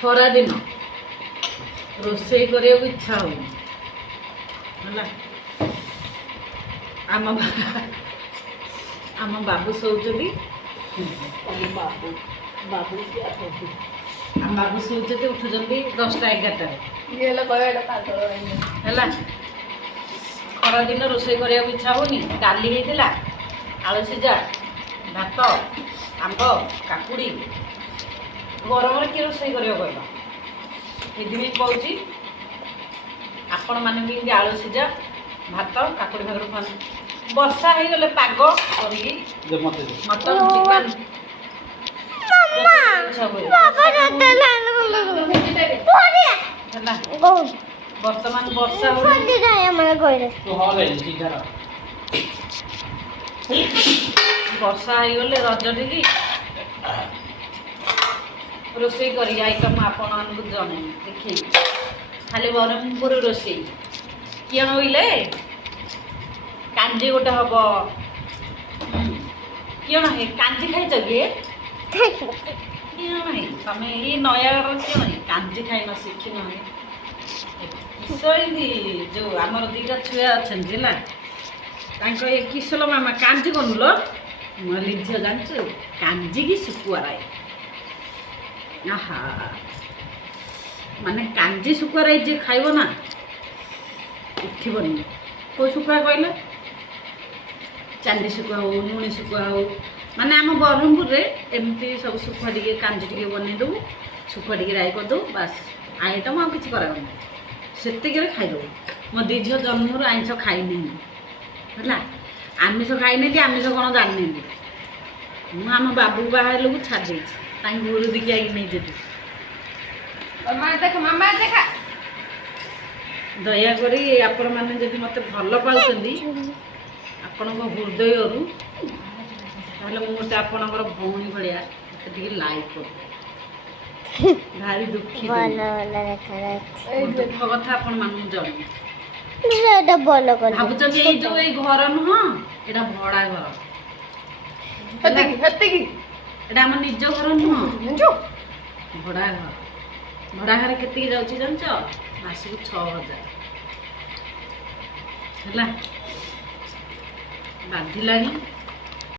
ଖରା ଦିନ ରୋଷେଇ କରିବାକୁ ଇଚ୍ଛା ହଉନି ହେଲା। ଆମ ବାବୁ ଶୋଉଛନ୍ତି। ଆମ ବାବୁ ଶୋଉଛନ୍ତି ଉଠୁଛନ୍ତି 10ଟା 11ଟାରେ ହେଲା। ଖରାଦିନ ରୋଷେଇ କରିବାକୁ ଇଚ୍ଛା ହଉନି। ଡାଲି ହେଇଥିଲା, ଆଳୁ ସିଝା, ଭାତ, ଆମ୍ବ, କାକୁଡ଼ି। ଗରମରେ କିଏ ରୋଷେଇ କରିବ କହିଲ? ସେଥିପାଇଁ କହୁଛି ଆପଣମାନେ ବି ଏମିତି ଆଳୁ ସିଝା, ଭାତ, କାକୁଡ଼ି ଫାକୁଡ଼ି ଖାଆନ୍ତୁ। ବର୍ଷା ହେଇଗଲେ ପାଗ କରିକି ମଟନ ଚିକେନ୍ ବର୍ତ୍ତମାନ ବର୍ଷା ବର୍ଷା ହେଇଗଲେ ରଜ ଟିକେ ରୋଷେଇ କରି ଆଇଟମ୍ ଆପଣମାନଙ୍କୁ ଜଣେଇବି, ଦେଖେଇବି। ଖାଲି ବ୍ରହ୍ମପୁର ରୋଷେଇ କିଏ କହିଲେ କାଞ୍ଜି ଗୋଟେ ହବ। କିଏ ନାହିଁ କାଞ୍ଜି ଖାଇଛ କି? କିଏ ନାହିଁ ତମେ ଏଇ ନୟାଗଡ଼ର କିଏ ନାହିଁ କାଞ୍ଜି ଖାଇନ ଶିଖିନ? କିଶୋରୀ ଯୋଉ ଆମର ଦୁଇଟା ଛୁଆ ଅଛନ୍ତି ହେଲା, ତାଙ୍କ ଏ କିଶୋର ମାମା କାଞ୍ଜି କରୁଲ। ମୁଁ କହିଲି ଝିଅ ଜାଣିଛୁ କାଞ୍ଜି କି ଶୁଖୁଆ ରାଇ। ଆହା ମାନେ କାଞ୍ଜି ଶୁଖୁଆ ରାଇ ଯିଏ ଖାଇବ ନା ଉଠିବନି। କେଉଁ ଶୁଖୁଆ କହିଲ? ଚାନ୍ଦି ଶୁଖୁଆ ହଉ, ଲୁଣି ଶୁଖୁଆ ହଉ, ମାନେ ଆମ ବ୍ରହ୍ମପୁରରେ ଏମିତି ସବୁ ଶୁଖୁଆ ଟିକେ କାଞ୍ଜି ଟିକେ ବନେଇ ଦେବୁ, ଶୁଖୁଆ ଟିକେ ରାଇ କରିଦେବୁ, ବାସ୍। ଆଇଟମ୍ ଆଉ କିଛି କରାହବନି, ସେତିକିରେ ଖାଇଦେବୁ। ମୋ ଦି ଝିଅ ଜନ୍ମରୁ ଆଇଁଷ ଖାଇନି ହେଲା। ଆମିଷ ଖାଇନି କି ଆମିଷ କ'ଣ ଜାଣିନି। ମୁଁ ଆମ ବାବୁ ବାହା ହେଲକୁ ଛାଡ଼ି ଦେଇଛି, ତାଙ୍କ ଗୁରୁ ଦିକି ଆଇକି ନେଇଯିବି। ଦୟାକରି ଆପଣମାନେ ଯଦି ମୋତେ ଭଲ ପାଉଛନ୍ତି ଆପଣଙ୍କ ହୃଦୟରୁ, ତାହେଲେ ମୁଁ ଗୋଟେ ଆପଣଙ୍କର ଭଉଣୀ ଭଳିଆ ମୋତେ ଟିକେ ଲାଇକ୍ କରିବେ। ଭାରି ଦୁଃଖୀ ଦୁଃଖ କଥା ଆପଣମାନଙ୍କୁ ଜଣେଇବି। ଭାବୁଛନ୍ତି ଏଇ ଯୋଉ ଏଇ ଘର ନୁହଁ, ଏଇଟା ଭଡ଼ା ଘର। ଏଇଟା ଆମ ନିଜ ଘର ନୁହଁ, ଭଡ଼ା ଘର। ଭଡ଼ା ଘର କେତିକି ଯାଉଛି ଜାଣିଛ? ମାସକୁ 6,000 ହେଲା। ବାଧିଲାଣି।